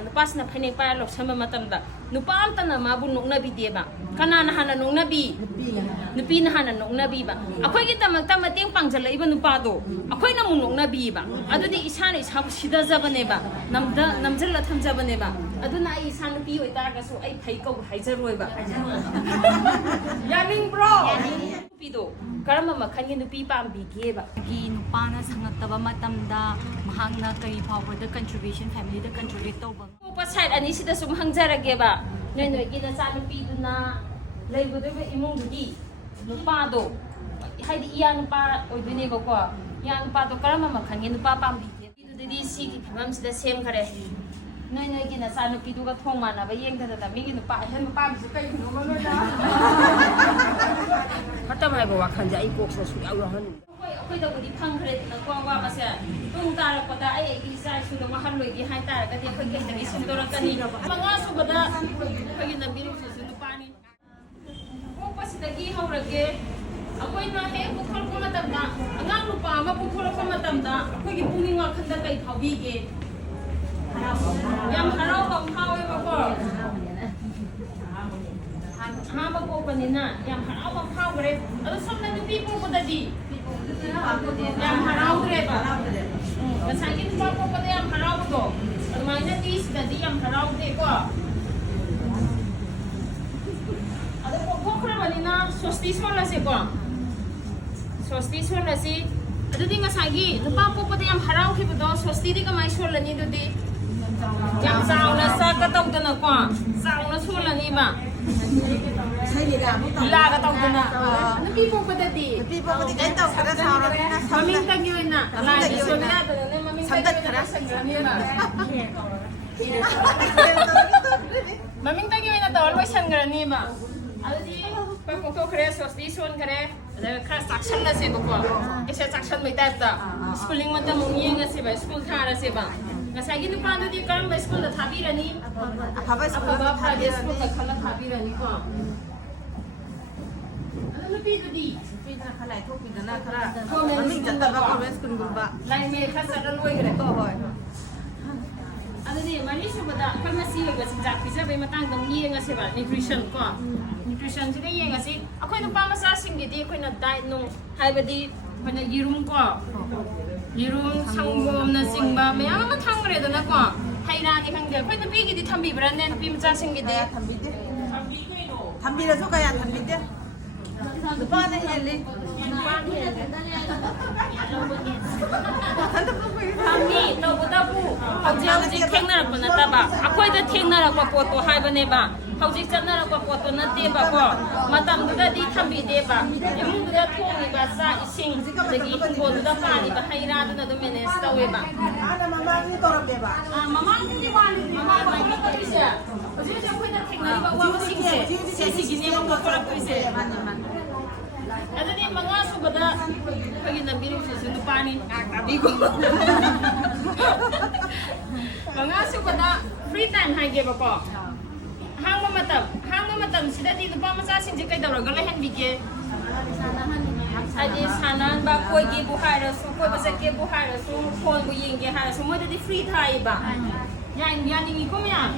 Nupasna phane pa lok sama matamda nupa amta na mabu nokna bi deba kana na hana nokna bi nupi na hana nokna bi ba akhoi gi tamakta mateng pangjala iba nupa do akhoi na mu nokna bi ba adudi isana isabu sida jabane ba namjalla thamjabane ba aduna ai isana pi oi ta ga so ai phai ko haijaroi ba yaning bro pido karama makhangi nupi pambi ge ba gi nupana sangattaba matamda mahangna kari phawda contribution family da contribute tawba pa side ani sida sum hangjarage ba noi gi na sa nupi duna leibude ba imung dudi nupa do haidi iya nupa oidune ba ko iya nupa do karama makhangi nupa pambi ge dudi si gi pham sida sem khare noi gi na sa nupi du ga thong mana ba yeng da mi gi nupa hen nupa bi kai no ma no da hatam hai ba wakhan ja ai kok sa su yaw han akhoi da budi phang khare na ko wa ma se tung tar ko da ai gi sai su do ma han loi gi hai tar ga de akhoi ke da gi sun do ra kani manga su ba da akhoi gi na bi ru su nu pani ko pa si da gi hau ra ge akhoi na he bu khol ko ma tam da angang lu pa ma bu khol ko ma tam da akhoi gi puning wa khan da kai thau bi ge yam harau ba khau e ba ko ha ba ko pa ni na yam harau ba khau gre ado sam na nu pi po ko da di yang harau ba masagi ni pa pa yang harau to admaina di sida di yang harau de ko ado ko khra bani na sosti sola se ko sosti sola si ado di masagi nupa po pa yang harau ki do sosti di ka mai sola ni do di yang sao na sa ka taw da na ko sao na sola ni ba la ka taw da na ano pi po pa di People with the end of the sound of Maming tagyo na. La di so na to ne maming tagyo na sangrani na. Maming tagyo na to always sangrani ba. Ado di pag ko kare sos di son kare. Ada kra sakshan na se ko. Isa sakshan mai type ta. Schooling man ta mong yeng se ba school thara se ba. Ngasai gi nupa do di karam ba school na thabi rani. Haba Apa ba pha de school ka khala thabi rani ko. Ano pi do di? Pina khalai thok pidana khara mami jatta ba conference kun gumba Lai me khasa da loi gre to hoy adani mari subada pharmacy ga sinjak pija be matang dong yenga se ba nutrition ko nutrition sida yenga si akhoi no pa masa sing gi di akhoi na diet nung haibadi khona yirum ko yirum sangom na singba mayam ma thang re da na ko haira ni khang de akhoi na bi gi di thambi bra ne pi macha sing gi de thambide thambira so kaya thambide pa na heli Kami tawdabu hauji thengnar ko na taba akhoi da thengnar ko poto haibane ba hauji channar ko poto na te ba ko matam da di thambi de ba imung da thongi ba sa ising dagi ko da pani ba haira da do menes tawe ba ana mama ni torabe ba mama ni wali mama ba ni ko isa hauji da khoi da thengnar ba wa sing se se gine ba ko tora ko se adani mga subada pag inabiru sa sunupani nakatabi ko mga subada free time hai ge ba ko hang matam sida di pa masasing je kai dawra gala hen bige adi sanan ba koi ge buhai ra su koi ba sa ge buhai ra su phone bu yeng ge ha su mo di free thai ba yan ni ko ya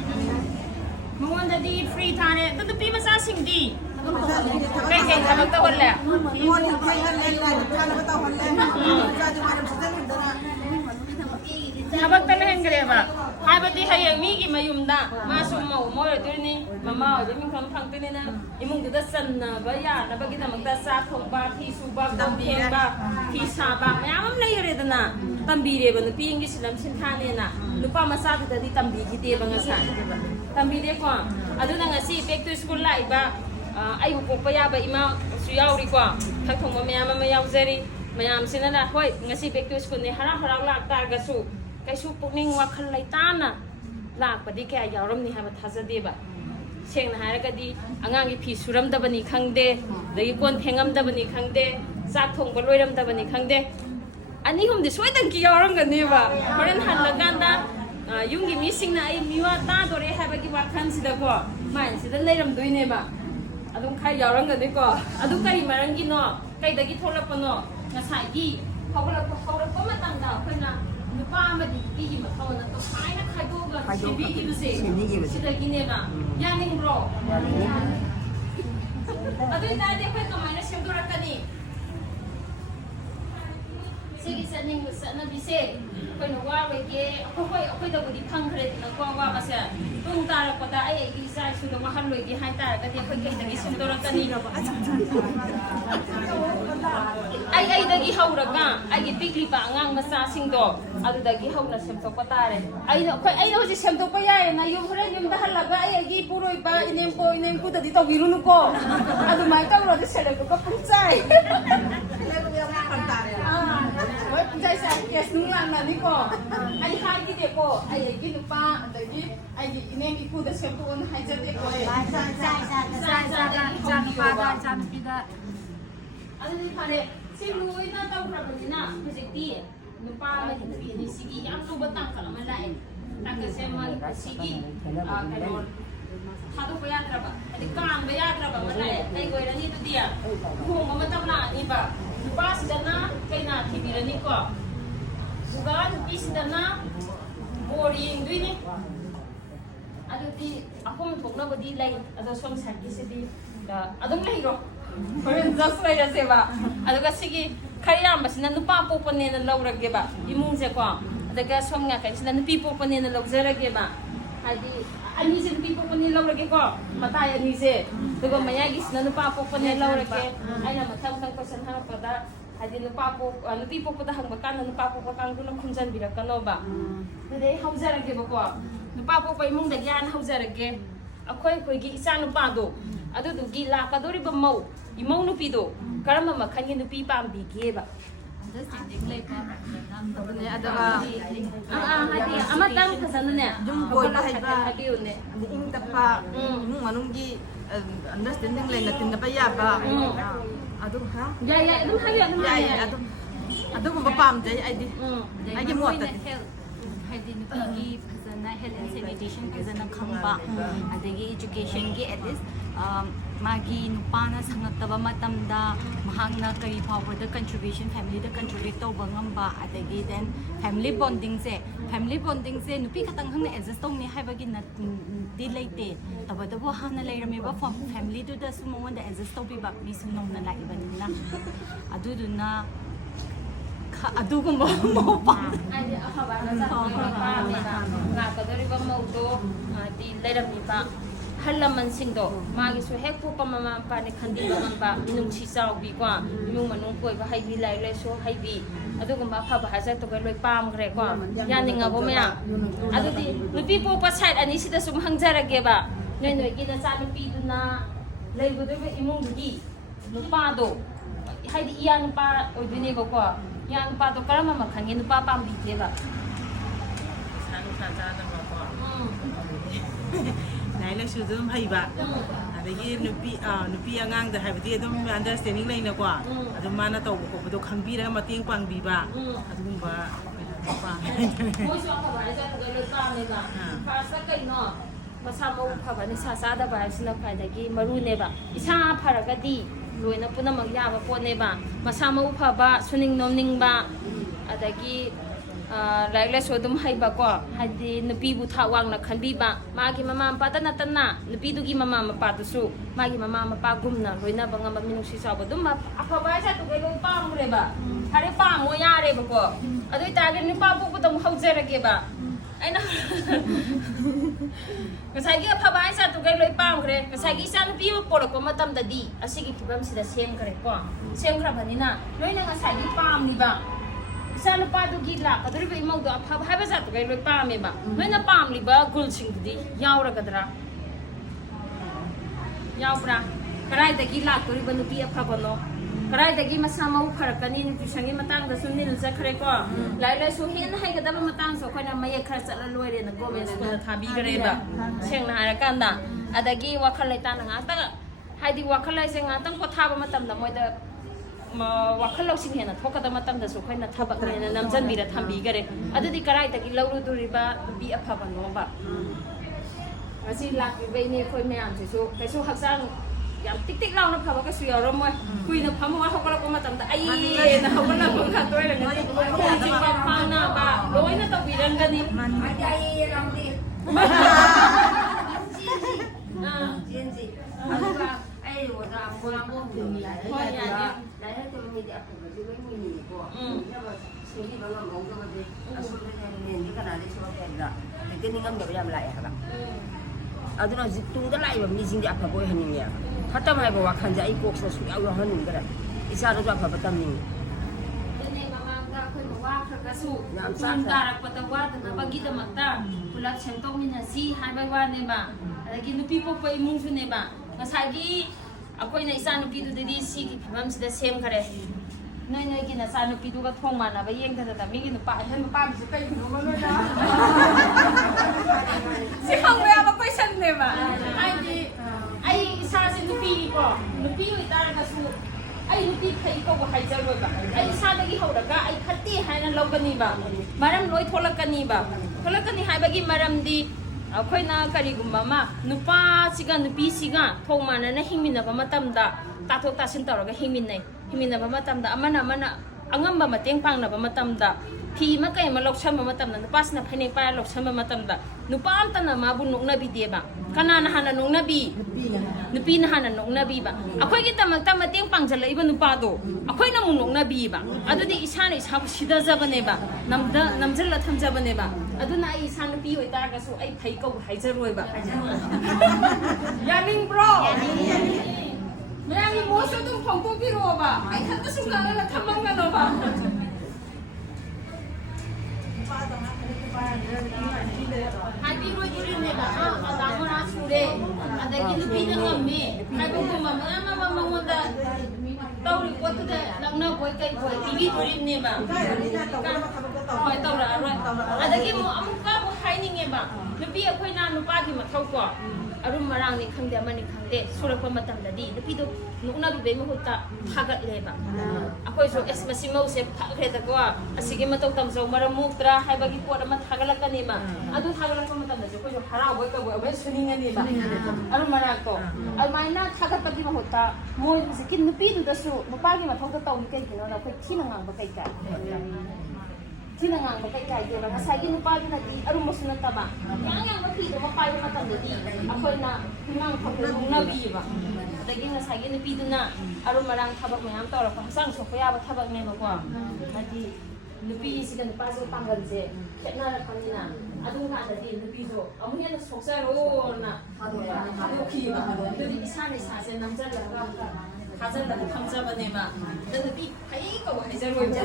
mo da di free thane to pi masasing di Kaya sabag tahon le. mo ni kaya lela kana ba ta holle ja di maram sa dana Sabag talahen gre ba. Habati hayang migi mayumda. Masum mo mo ni mama o jeming kham phang tini na imong da san na ba ya na ba kita magda sa thong ba thi su ba tambieng ba thi sa ba mayam na yare da na tambire ba no piing gi silam sin thane na lupa masa da di tambi gi te ba nga sa ba tambire ko adu na nga si back to school lai ba ai ko pa ya ba ima su yauri ko thak thong ma mayam ma yaujari mayam sinana hoi ngasi back to school ni hara hara lak tar ga su kai su pukning wakhal lai tana lak padi kya yauram ni ha ba thajade ba seng na hara ga di angang gi phi suram da bani khangde dagi kon thengam da bani khangde sak thong ba loiram da bani khangde ani hum di soidang ki yauram ga ni ba horen han la ganda yungi mi sing na ai miwa ta dore ha ba gi wakhan sida ko man sida leiram doine ba adum khai yauram ga ni ko adu kari marang gi no kai dagi tholap no na sai gi hawla ko matang da khoina 누가 아무리 이기 못하면 또 사이나 가져가 시비기듯이 시비기듯이. 시대기네가 야닝으로 아들 나한테 왜 그만해 심도락하니 세기 사닝 사나비세 그는 와외게 어코이더부디 팡그레드나 과와가서 뚱 따라거다 아예 이 사이수도 마할로이기 하이따라가디 어코이더기 심도락하니 아이다기 하우라가 아이기 빅리바 안강 마사싱도 아두다기 하우나 셈토pa tare 아이 호지 셈토pa 야에나 요 호렌 юм다 할라가 아이기 부로이바 이넴포이넴쿠다디 tawirunu ko adumai tawrodi seledo ka puncai wai puncai sa kes nunglang na ni ko ai hai gi de ko ai gi nupa adagi ai gi inem ikuda semto on haijate ko aduni pare siluina tawrabadina hojikti nupa ma nupi ni sigi yam tuba tangkal ma lai tangkase ma sigi kano hadu ba yadraba adi kan ba yadraba ma lai kai goirani tu dia khong ma tamna ni ba nupa sidana kaina thibirani ko suga nupi sidana boring duini adudi akum thokna bodi lai ado som sakki sidi adum lai ro horen just laira seba aduga sigi khayam basina nupa popone na lawrage ba imung se ko adaga somnga kai sina nupi popone na lawjarage ba hadi ani se nupi popone lawrage ko matai ani se duga mayagi sina nupa popone lawrage aina mathang thang question ha pada hadi nupi popoda hangba kan nupa popa kan duna khunjan birakano ba dede haujarage ba ko nupa popa imung da gyan haujarage akhoi khoi gi isa nupa do adudugi lakadoriba mau imau nupido karama makhangi nupi pambi geba understanding leipa adune adaga hadi amatang khasana jum boy la haiba habiune ing tapa mung manunggi understanding le natin na ya ba adu ha ya dum hayo adu mo pam jay ai di ai gi mo ta haidi nupi fazana health and sanitation fazana khamba adagi education gi at least magi nupana sangataba matamda mahangna kari power contribution family the contribute to bangamba adagi then family bonding se nupi khatang hangna adjust tong ni haibagi na delay te tabadabo hana lairame ba family to the sumo the adjust to bi ba mi sunom na lai banina aduduna adugo mo pa ai ahaba na sa pa me na kadoriba mau do di lerami ba halaman singdo magi su hekpu pamama pa ni khandi ngamba minung chi chaw bi kwa minung manung koi ba haibi lai le so haibi adugumba phaba haja to ga loi pam gre ko yaninga bo mya adudi nupi po pa side ani sida sum hangjarage ba noi gi da sa nupi duna leibudu be imung gi nupa do haidi iya nupa oidune ba ko ya nupa do karama makhangi nupa pam bi ge ba sanu sa ja da ba ko nai la su dum haiba adagi nupi angang da haibati adum understanding lai na ko adum mana taw ko do khangbira mateng pangbi ba adum ba pa mo so ka ba ja to ga loi pam ne ba first kai no masa mau phaba ni sa sa da ba sina phaidagi maru ne ba isa pharagadi loina punamag yaba po ne ba masa mau phaba suning nomning ba adagi laila so dum haiba ko hadi nupi bu thawang na khanbi ba magi mama mapa ta natana nupi du gi mama mapa tu su magi mama mapa gumna loina banga ma minu si sa ba dum apa ba sa tu gelo pa mure ba hare pa mo ya re ba ko adoi ta ge nupa bu bu dum haujera ge ba aina kasai gi apa ba sa tu gelo pa mure kasai gi sa nupi bu por ko matam da di asigi tibam sida sem kare ko sem khra bani na loina kasai gi pam ni ba sa nupa do gila kaduri imau do apha haba sa to kai loi pa me ba noina pam li ba gul sing di yaura gadra yaura karai da gila tori ba nupi apha bano karai da gi masa mau pharakani nutrition gi matang da sunil sa khare ko lai lai so hen hai ga da matang so khoina mai khar chala loi re na government school da thabi gare ba seng na ara kan da adagi wakhal lai ta na nga ta haidi wakhal lai se nga tang ko thaba matam da moi da wakhal lo sing hena thokada matam da so khoina thabak ne namjan bira thambi gare adudi karai ta gi lawru duriba bi aphaba no ba asi lak be ne khoi me am se so kai so haksang ꯌꯥꯝ ꯇꯤꯛ ꯇꯤꯛ ꯂꯥꯎꯅ ꯐꯕ ꯀꯩꯁꯨ ꯌꯥꯎꯔꯝꯃꯣꯏ ꯀꯨꯏꯅ ꯐꯝꯃꯒ ꯍꯧꯒꯠꯂꯛꯄ ꯃꯇꯝꯗ ꯑꯩꯅ ꯍꯧꯒꯠꯂꯛꯄ ꯉꯥꯛꯇ ꯑꯣꯏꯔꯒꯅꯤ ꯈꯣꯡ ꯆꯤꯛꯄ ꯈ꯭ꯋꯥꯡ ꯅꯥꯕ ꯂꯣꯏꯅ ꯇꯧꯕꯤꯔꯝꯒꯅꯤ ꯑꯗꯨꯅ ꯍꯧꯖꯤꯛ ꯇꯨꯡꯗ ꯂꯥꯛꯏꯕ ꯃꯤꯁꯤꯡꯗꯤ ꯑꯐꯕ ꯑꯣꯏꯍꯟꯅꯤꯡꯉꯦ ꯐꯠꯇꯕ ꯍꯥꯏꯕ ꯋꯥꯈꯜꯁꯦ ꯑꯩ ꯀꯣꯛꯁꯤꯗ ꯁꯨꯡꯌꯥꯎ ꯌꯥꯎꯍꯟꯅꯤꯡꯗ꯭ꯔꯦ ꯏꯆꯥꯗꯁꯨ ꯑꯐꯕ ꯇꯝꯅꯤꯡꯉꯤ ꯑꯗꯨꯅꯦ ꯃꯃꯥꯡꯗ ꯑꯩꯈꯣꯏꯅ ꯋꯥꯈ꯭ꯔꯒꯁꯨ ꯇꯨꯡ ꯇꯥꯔꯛꯄꯗ ꯋꯥꯗꯅꯕꯒꯤꯗꯃꯛꯇ ꯄꯨꯂꯞ ꯁꯦꯝꯗꯣꯛꯃꯤꯟꯅꯁꯤ ꯍꯥꯏꯕ ꯋꯥꯅꯦꯕ ꯑꯗꯒꯤ ꯅꯨꯄꯤ ꯄꯣꯛꯄ ꯏꯃꯨꯡꯁꯨꯅꯦꯕ ꯉꯁꯥꯏꯒꯤ ꯑꯩꯈꯣꯏꯅ ꯏꯆꯥ ꯅꯨꯄꯤꯗꯨꯗꯗꯤ ꯁꯤꯒꯤ ꯐꯤꯕꯝꯁꯤꯗ ꯁꯦꯝꯈꯔꯦ ꯅꯣꯏꯒꯤ ꯅꯆꯥꯅꯨꯄꯤꯗꯨꯒ ꯊꯣꯡ ꯃꯥꯟꯅꯕ ꯌꯦꯡꯗꯅ ꯃꯤꯒꯤ ꯅꯨꯄꯥ ꯑꯍꯦꯟꯕ ꯄꯥꯝꯃꯤꯁꯦ ꯀꯩꯒꯤꯅꯣ ꯃꯃꯦꯅ ꯁꯤ ꯍꯪꯕ ꯌꯥꯕ ꯀꯣꯏꯁꯟꯅꯦꯕ ꯍꯥꯏꯗꯤ ꯑꯩ ꯏꯁꯥꯁꯦ ꯅꯨꯄꯤꯅꯤꯀꯣ ꯅꯨꯄꯤ ꯑꯣꯏꯇꯥꯔꯒꯁꯨ ꯑꯩ ꯅꯨꯄꯤ ꯐꯩ ꯀꯧꯕ ꯍꯥꯏꯖꯔꯣꯏꯕ ꯑꯩ ꯏꯁꯥꯗꯒꯤ ꯍꯧꯔꯒ ꯑꯩ ꯐꯠꯇꯦ ꯍꯥꯏꯅ ꯂꯧꯒꯅꯤꯕ ꯃꯔꯝ ꯂꯣꯏ ꯊꯣꯛꯂꯛꯀꯅꯤ ꯍꯥꯏꯕꯒꯤ ꯃꯔꯝꯗꯤ ꯑꯩꯈꯣꯏꯅ ꯀꯔꯤꯒꯨꯝꯕ ꯑꯃ ꯅꯨꯄꯥꯁꯤꯒ ꯅꯨꯄꯤꯁꯤꯒ ꯊꯣꯡ ꯃꯥꯟꯅꯅ ꯍꯤꯡꯃꯤꯟꯅꯕ ꯃꯇꯝꯗ ꯇꯥꯊꯣꯛ ꯇꯥꯁꯤꯟ ꯇꯧꯔꯒ ꯍꯤꯡꯃꯤꯟꯅꯕ ꯃꯇꯝꯗ ꯑꯃꯅ ꯑꯉꯝꯕ ꯃꯇꯦꯡ ꯄꯥꯡꯅꯕ ꯃꯇꯝꯗ ꯐꯤ ꯑꯃ ꯀꯩ ꯑꯃ ꯂꯧꯁꯟꯕ ꯃꯇꯝꯗ ꯅꯨꯄꯥꯁꯤꯅ ꯐꯅꯦꯛ ꯄꯥꯏꯔ ꯂꯧꯁꯟꯕ ꯃꯇꯝꯗ ꯅꯨꯄꯥ ꯑꯝꯇꯅ ꯃꯥꯕꯨ ꯅꯣꯛꯅꯕꯤꯗꯦꯕ ꯀꯅꯥꯅ ꯍꯥꯟꯅ ꯅꯣꯛꯅꯕꯤ ꯅꯨꯄꯤꯅ ꯍꯥꯟꯅ ꯅꯣꯛꯅꯕꯤꯕ ꯑꯩꯈꯣꯏꯒꯤꯗꯃꯛꯇ ꯃꯇꯦꯡ ꯄꯥꯡꯖꯜꯂꯛꯏꯕ ꯅꯨꯄꯥꯗꯣ ꯑꯩꯈꯣꯏꯅ ꯑꯃꯨꯛ ꯅꯣꯛꯅꯕꯤꯕ ꯑꯗꯨꯗꯤ ꯏꯁꯥꯅ ꯏꯁꯥꯕꯨ ꯁꯤꯗꯖꯕꯅꯦꯕ ꯅꯝꯖꯜꯂ ꯊꯝꯖꯕꯅꯦꯕ ꯑꯗꯨꯅ ꯑꯩ ꯏꯁꯥ ꯅꯨꯄꯤ ꯑꯣꯏꯇꯥꯔꯒꯁꯨ ꯑꯩ ꯐꯩ ꯀꯧꯕ ꯍꯥꯏꯖꯔꯣꯏꯕ ꯌꯥꯅꯤꯡꯕ꯭ꯔꯣ ꯃꯌꯥꯝꯒꯤ ꯃꯣꯠꯁꯨ ꯑꯗꯨꯝ ꯐꯣꯡꯗꯣꯛꯄꯤꯔꯛꯑꯣꯕ ꯑꯩ ꯈꯛꯇ ꯁꯨꯝ ꯉꯥꯡꯉꯒ ꯊꯝꯃꯝꯒꯅꯣꯕ ꯍꯥꯏꯕꯤꯔꯣꯏꯗꯣꯔꯤꯅꯦꯕ ꯑꯗꯥ ꯃꯣꯔꯥ ꯁꯨꯔꯦ ꯑꯗꯒꯤ ꯅꯨꯄꯤꯅ ꯉꯝꯃꯦ ꯍꯥꯏꯕꯒꯨꯝꯕ ꯃꯌꯥꯝ ꯑꯃ ꯃꯉꯣꯟꯗ ꯇꯧꯔꯤ ꯄꯣꯠꯇꯨꯗ ꯂꯛꯅꯕꯣꯏ ꯀꯩꯕꯣꯏ ꯄꯤꯕꯤꯗꯣꯔꯤꯅꯦꯕ ꯍꯣꯏ ꯇꯧꯔꯛꯑꯔꯣꯏ ꯑꯗꯒꯤ ꯑꯃꯨꯛꯀ ꯍꯥꯏꯅꯤꯡꯉꯦꯕ ꯅꯨꯄꯤ ꯑꯩꯈꯣꯏꯅ ꯅꯨꯄꯥꯒꯤ ꯃꯊꯧ ꯀꯣ ꯑꯔꯨꯝ ꯃꯔꯥꯡꯅꯤ ꯈꯪꯗꯦ ꯑꯃꯅꯤ ꯈꯪꯗꯦ ꯁꯨꯔꯛꯄ ꯃꯇꯝꯗꯗꯤ ꯅꯨꯄꯤꯗꯣ ꯅꯣꯛꯅꯕꯤꯕꯩ ꯃꯍꯨꯠꯇ ꯊꯥꯒꯠꯂꯦꯕ ꯑꯩꯈꯣꯏꯁꯨ ꯑꯦꯁ ꯃꯁꯤ ꯃꯧꯁꯦ ꯐꯈ꯭ꯔꯦꯗꯀꯣ ꯑꯁꯤꯒꯤ ꯃꯇꯧ ꯇꯝꯖꯧ ꯃꯔꯝ ꯃꯣꯛꯇ꯭ꯔꯥ ꯍꯥꯏꯕꯒꯤ ꯄꯣꯠ ꯑꯃ ꯊꯥꯒꯠꯂꯛꯀꯅꯦꯕ ꯑꯗꯨ ꯊꯥꯒꯠꯂꯛꯄ ꯃꯇꯝꯗꯁꯨ ꯑꯩꯈꯣꯏꯁꯨ ꯍꯔꯥꯎꯕꯣꯏ ꯀꯧꯕꯣꯏ ꯑꯃꯨꯛ ꯁꯨꯅꯤꯡꯉꯅꯦꯕ ꯑꯔꯨꯝ ꯃꯔꯥꯡꯗꯣ ꯑꯗꯨꯃꯥꯏꯅ ꯊꯥꯒꯠꯄꯒꯤ ꯃꯍꯨꯠꯇ ꯃꯣꯏ ꯍꯧꯖꯤꯛꯀꯤ ꯅꯨꯄꯤꯗꯨꯗꯁꯨ ꯅꯨꯄꯥꯒꯤ ꯃꯊꯧꯗ ꯇꯧꯅꯤ ꯀꯩꯒꯤꯅꯣꯅ ꯑꯩꯈꯣꯏ ꯊꯤꯅ ꯉꯥꯡꯕ ꯀꯩꯀꯥꯏ ꯊꯤꯅ ꯉꯥꯡꯕ ꯀꯩꯀꯥꯏꯗꯦꯕ ꯉꯁꯥꯏꯒꯤ ꯅꯨꯄꯥꯗꯨꯅꯗꯤ ꯑꯔꯨꯝꯕꯁꯨ ꯅꯠꯇꯕ ꯌꯥꯡꯕ ꯐꯤꯗꯨꯃ ꯄꯥꯏꯕ ꯃꯇꯝꯗꯗꯤ ꯑꯩꯈꯣꯏꯅ ꯍꯤꯃꯥꯡ ꯐꯛꯇ ꯅꯣꯡꯅꯕꯤꯌꯦꯕ ꯑꯗꯒꯤ ꯉꯁꯥꯏꯒꯤ ꯅꯨꯄꯤꯗꯨꯅ ꯑꯔꯨꯝ ꯃꯔꯥꯡ ꯊꯕꯛ ꯃꯌꯥꯝ ꯇꯧꯔꯛꯄ ꯍꯛꯆꯥꯡ ꯁꯣꯛꯄ ꯌꯥꯕ ꯊꯕꯛꯅꯦꯕꯀꯣ ꯍꯥꯏꯗꯤ ꯅꯨꯄꯤꯁꯤꯒ ꯅꯨꯄꯥꯁꯤꯒ ꯄꯥꯡꯒꯜꯁꯦ ꯈꯦꯠꯅꯔꯛꯄꯅꯤꯅ ꯑꯗꯨꯝ ꯀꯥꯟꯗꯗꯤ ꯅꯨꯄꯤꯗꯣ ꯑꯃꯨꯛ ꯍꯦꯟꯅ ꯁꯣꯛꯆꯔꯣꯅ ꯊꯥꯗꯣꯛꯈꯤꯕ ꯑꯗꯨꯗꯤ ꯏꯁꯥꯅ ꯏꯁꯥꯁꯦ ꯅꯝꯖꯜꯂꯒ ꯊꯥꯖꯜꯂꯒ ꯊꯝꯖꯕꯅꯦꯕ ꯑꯗ ꯅꯨꯄꯤ ꯐꯩ ꯀꯧꯕ ꯍꯥꯏꯖꯔꯣꯏꯕ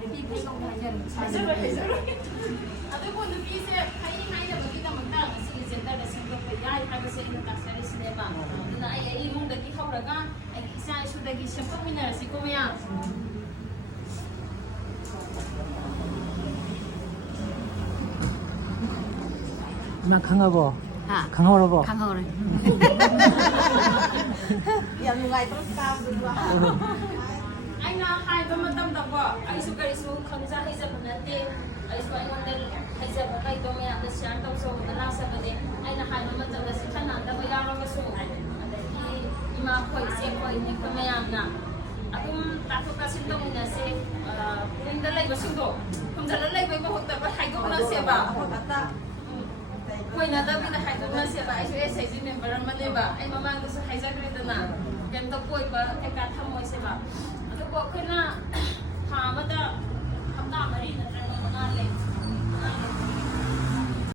ꯅꯨꯄꯤ ꯐꯩ ꯀꯧꯕ ꯍꯥꯏꯖꯔꯣꯏ ꯑꯗꯨꯕꯨ ꯅꯨꯄꯤꯁꯦ ꯐꯩ ꯍꯥꯏꯅꯕꯒꯤꯗꯃꯛꯇ ꯉꯁꯤꯒꯤ ꯖꯦꯟꯗꯔꯗ ꯁꯦꯝꯗꯣꯛꯄ ꯌꯥꯏ ꯍꯥꯏꯕꯁꯦ ꯑꯩꯅ ꯇꯥꯛꯆꯔꯤꯁꯤꯅꯦꯕ ꯑꯗꯨꯅ ꯑꯩ ꯏꯃꯨꯡꯗꯒꯤ ꯍꯧꯔꯒ ꯑꯩꯒꯤ ꯏꯆꯥ ꯏꯁꯨꯗꯒꯤ ꯁꯦꯝꯗꯣꯛꯃꯤꯟꯅꯔꯁꯤꯀꯣ ꯃꯌꯥꯝ ꯅꯪ ꯈꯪꯉꯕꯣ? ꯍꯥ? ꯈꯪꯍꯧꯔꯕꯣ? ꯈꯪꯍꯧꯔꯦ. ꯌꯥꯝ ꯅꯨꯡꯉꯥꯏꯇ꯭ꯔꯣ ꯇꯥꯕꯗꯨꯕ ꯑꯩꯅ ꯍꯥꯏꯕ ꯃꯇꯝꯗꯀꯣ ꯑꯩꯁꯨ ꯀꯔꯤꯁꯨ ꯈꯪꯖ ꯍꯩꯖꯕ ꯅꯠꯇꯦ ꯑꯩꯁꯨ ꯑꯩꯉꯣꯟꯗ ꯍꯩꯖꯕ ꯀꯩꯗꯣ ꯃꯌꯥꯝꯗ ꯁꯤꯌꯥꯔ ꯇꯧꯖꯧꯕꯗ ꯂꯥꯛꯆꯕꯅꯦ ꯑꯩꯅ ꯍꯥꯏꯕ ꯃꯇꯝꯗ ꯁꯤꯊꯅꯥꯟꯗꯕ ꯌꯥꯎꯔꯒꯁꯨ ꯑꯗꯒꯤ ꯏꯃꯥꯈꯣꯏ ꯏꯆꯦꯈꯣꯏ ꯏꯅꯦꯈꯣꯏ ꯃꯌꯥꯝꯅ ꯑꯗꯨꯝ ꯇꯥꯊꯣꯛ ꯇꯥꯁꯤꯟ ꯇꯧꯃꯤꯟꯅꯁꯦ ꯄꯨꯛꯅꯤꯡꯗ ꯂꯩꯕꯁꯤꯡꯗꯣ ꯈꯨꯝꯖꯤꯜꯂ ꯂꯩꯕꯩ ꯃꯍꯨꯠꯇ ꯍꯥꯏꯗꯣꯛꯅꯁꯦꯕ ꯀꯣꯏꯅꯗꯕꯤꯗ ꯍꯥꯏꯗꯣꯛꯅꯁꯦꯕ ꯑꯩꯁꯨ ꯑꯦꯁ ꯑꯩꯁꯤ ꯃꯦꯝꯕꯔ ꯑꯃꯅꯦꯕ ꯑꯩ ꯃꯃꯥꯡꯗꯁꯨ ꯍꯥꯏꯖꯈ꯭ꯔꯦꯗꯅ ꯀꯩꯝꯇ ꯀꯣꯏꯕ ꯀꯩꯀꯥ ꯊꯝꯃꯣꯏꯁꯦꯕ ꯑꯗꯨꯕꯨ ꯑꯩꯈꯣꯏꯅ ꯊꯥ ꯑꯃꯗ ꯍꯞꯇꯥ 4 ꯅꯠꯇ꯭ꯔꯒ 5 ꯂꯩ